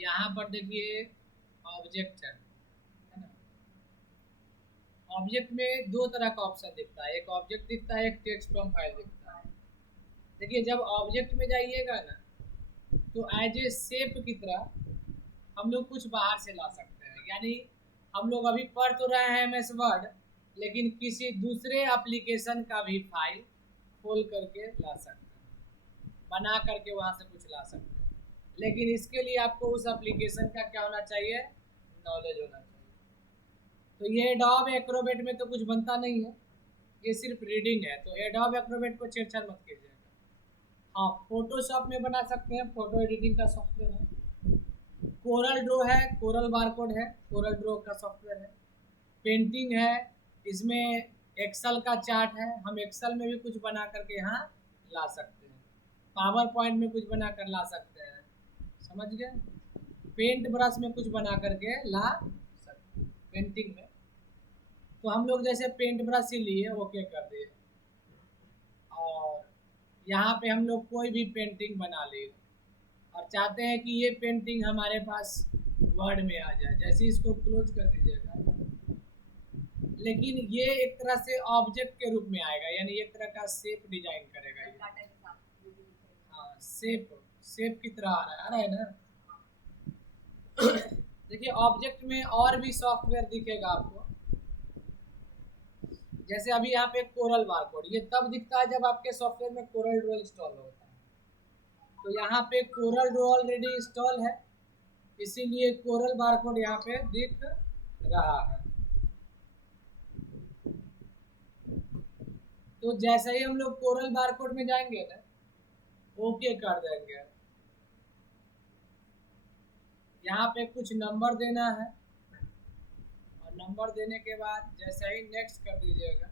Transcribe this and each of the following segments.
यहाँ पर देखिए ऑब्जेक्ट है ना। ऑब्जेक्ट में दो तरह का ऑप्शन दिखता है, एक ऑब्जेक्ट दिखता है, एक टेक्स्ट फ्रॉम फाइल दिखता है। देखिए जब ऑब्जेक्ट में जाइएगा ना तो एज ए शेप की तरह हम लोग कुछ बाहर से ला सकते हैं। यानी हम लोग अभी पढ़ तो रहे हैं एमएस वर्ड, लेकिन किसी दूसरे एप्लीकेशन का भी फाइल खोल करके ला सकते हैं, बना करके वहाँ से कुछ ला सकते हैं। लेकिन इसके लिए आपको उस एप्लीकेशन का क्या होना चाहिए, नॉलेज होना चाहिए। तो ये एडोब एक्रोबेट में तो कुछ बनता नहीं है, ये सिर्फ रीडिंग है। तो एडोब एक्रोबेट को छेड़छाड़ मत कीजिएगा। हाँ, फोटोशॉप में बना सकते हैं, फोटो एडिटिंग का सॉफ्टवेयर है। कोरल ड्रो है, कोरल बारकोड है, कोरल ड्रो का सॉफ्टवेयर है। पेंटिंग है, इसमें एक्सेल का चार्ट है, हम एक्सेल में भी कुछ बना करके यहाँ ला सकते हैं। पावर पॉइंट में कुछ बना कर ला सकते हैं, समझ गए। पेंट ब्रश में कुछ बना करके ला सकते हैं पेंटिंग में। तो हम लोग जैसे पेंट ब्रश ही लिए, ओके कर दिए, और यहाँ पे हम लोग कोई भी पेंटिंग बना लिए और चाहते हैं कि ये पेंटिंग हमारे पास वर्ड में आ जाए। जैसे इसको क्लोज कर दीजिएगा, लेकिन ये एक तरह से ऑब्जेक्ट के रूप में आएगा, यानी एक तरह का शेप डिजाइन करेगा ये। हाँ, शेप शेप की तरह आ रहा है ना। देखिए ऑब्जेक्ट में और भी सॉफ्टवेयर दिखेगा आपको। जैसे अभी यहाँ पे कोरल बारकोड, ये तब दिखता है जब आपके सॉफ्टवेयर में कोरल ड्रो इंस्टॉल होता है। तो यहाँ पे कोरल ड्रो ऑलरेडी इंस्टॉल है, इसीलिए कोरल बारकोड यहाँ पे दिख रहा है। तो जैसे ही हम लोग कोरल बारकोड में जाएंगे ना, ओके कर देंगे, यहाँ पे कुछ नंबर देना है और नंबर देने के बाद जैसे ही नेक्स्ट कर दीजिएगा,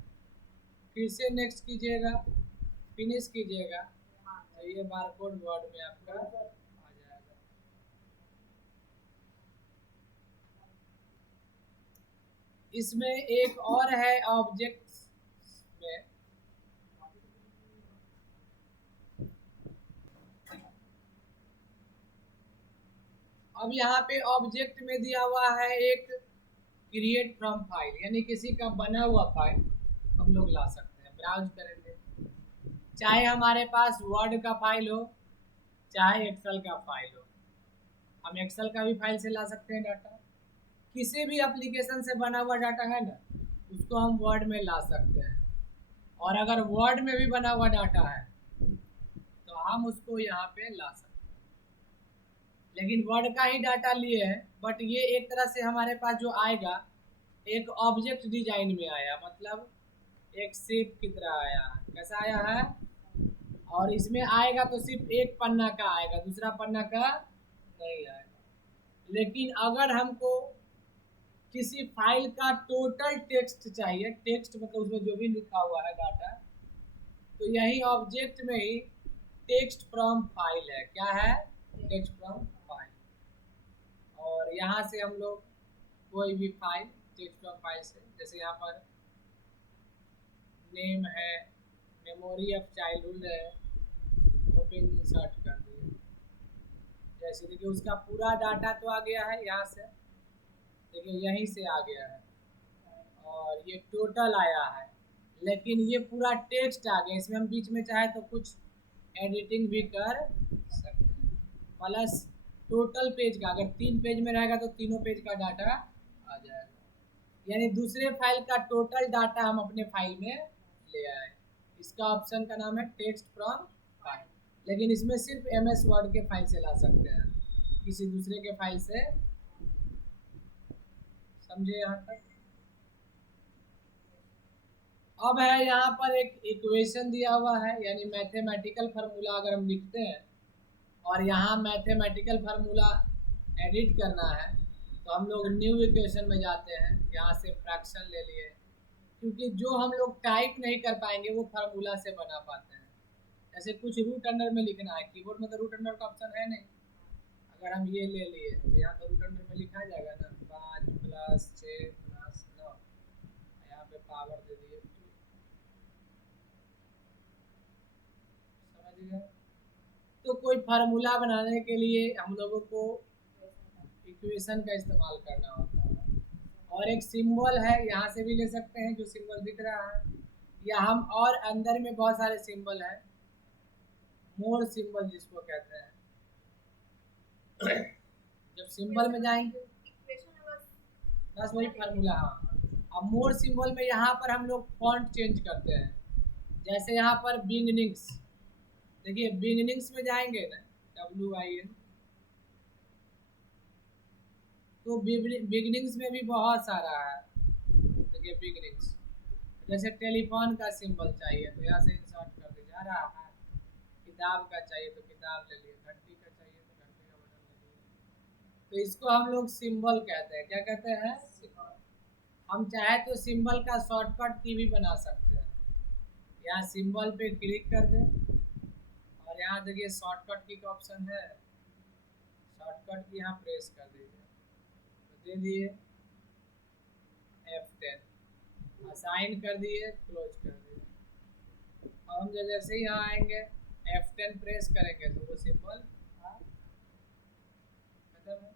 फिर से नेक्स्ट कीजिएगा, फिनिश कीजिएगा, तो ये बारकोड वर्ड में आपका आ जाएगा। इसमें एक और है ऑब्जेक्ट्स में, अब यहाँ पे ऑब्जेक्ट में दिया हुआ है एक क्रिएट फ्रॉम फाइल, यानी किसी का बना हुआ फाइल हम लोग ला सकते हैं। ब्राउज करेंगे, चाहे हमारे पास वर्ड का फाइल हो, चाहे एक्सेल का फाइल हो। हम एक्सेल का भी फाइल से ला सकते हैं डाटा, किसी भी एप्लीकेशन से बना हुआ डाटा है ना, उसको हम वर्ड में ला सकते हैं। और अगर वर्ड में भी बना हुआ डाटा है तो हम उसको यहाँ पे ला सकते हैं। लेकिन वर्ड का ही डाटा लिए हैं, बट ये एक तरह से हमारे पास जो आएगा एक ऑब्जेक्ट डिजाइन में आया, मतलब एक शेप की तरह आया। कैसा आया है, और इसमें आएगा तो सिर्फ एक पन्ना का आएगा, दूसरा पन्ना का नहीं आएगा। लेकिन अगर हमको किसी फाइल का टोटल टेक्स्ट चाहिए, टेक्स्ट मतलब उसमें जो भी लिखा हुआ है डाटा, तो यही ऑब्जेक्ट में ही टेक्स्ट फ्रॉम फाइल है। क्या है, टेक्स्ट फ्रॉम फाइल। और यहाँ से हम लोग कोई भी फाइल टेक्स्ट फ्रॉम फाइल से, जैसे यहाँ पर नेम है, मेमोरी ऑफ चाइल्डहुड है, ओपन इंसर्ट कर दिए। जैसे देखिए उसका पूरा डाटा तो आ गया है यहाँ से, देखिए यहीं से आ गया है, और ये टोटल आया है, लेकिन ये पूरा टेक्स्ट आ गया। इसमें हम बीच में चाहे तो कुछ एडिटिंग भी कर सकते हैं। प्लस टोटल पेज का, अगर 3 पेज में रहेगा तो तीनों पेज का डाटा आ जाएगा, यानी दूसरे फाइल का टोटल डाटा हम अपने फाइल में ले आए। इसका ऑप्शन का नाम है टेक्स्ट फ्रॉम फाइल, लेकिन इसमें सिर्फ एमएस वर्ड के फाइल से ला सकते हैं, किसी दूसरे के फाइल से। समझे यहाँ तक। अब है यहाँ पर एक इक्वेशन दिया हुआ है, यानी मैथमेटिकल फार्मूला अगर हम लिखते हैं और यहाँ मैथमेटिकल फार्मूला एडिट करना है, तो हम लोग न्यू इक्वेशन में जाते हैं, यहाँ से फ्रैक्शन ले लिए, क्योंकि जो हम लोग टाइप नहीं कर पाएंगे वो फार्मूला से बना पाते हैं। जैसे कुछ रूट अंडर में लिखना है, कीबोर्ड में तो रूट अंडर का ऑप्शन है नहीं, अगर हम ये ले लिए तो यहाँ तो रूट अंडर में लिखा जाएगा ना, 5 + 6 + 9, यहाँ पे पावर दे दिए, समझ गए। तो कोई फार्मूला बनाने के लिए हम लोगों को पंक्चुएशन का इस्तेमाल करना होता है। और एक सिंबल है, यहाँ से भी ले सकते हैं जो सिंबल दिख रहा है, या हम और अंदर में बहुत सारे सिंबल हैं, मोर सिंबल जिसको कहते हैं। जब सिंबल में जाएंगे बस वही फार्मूला। हाँ, अब मोर सिंबल में यहाँ पर हम लोग फॉन्ट चेंज करते हैं। जैसे यहाँ पर बिगनिंग्स, देखिए बिगनिंग्स में जाएंगे ना, WIN, तो बिगनिंग्स में भी बहुत सारा है। देखिए बिगनिंग्स, जैसे टेलीफोन का सिंबल चाहिए तो यहाँ से इंसर्ट कर दिया जा रहा है, किताब का चाहिए तो किताब ले लिए, घंटी का चाहिए तो घंटी का बटन ले लिए। तो इसको हम लोग सिंबल कहते हैं। क्या कहते हैं? सिंबल। हम चाहे तो सिंबल का शॉर्टकट की भी बना सकते हैं। यहाँ सिंबल पे क्लिक कर दें और यहाँ देखिए शॉर्टकट की का ऑप्शन है, शॉर्टकट की यहाँ प्रेस कर दीजिए, तो दे दिए F10, असाइन कर दिए, क्लोज कर दिए। और हम जैसे ही यहाँ आएंगे F10 प्रेस करेंगे तो वो सिंबल खत्म है।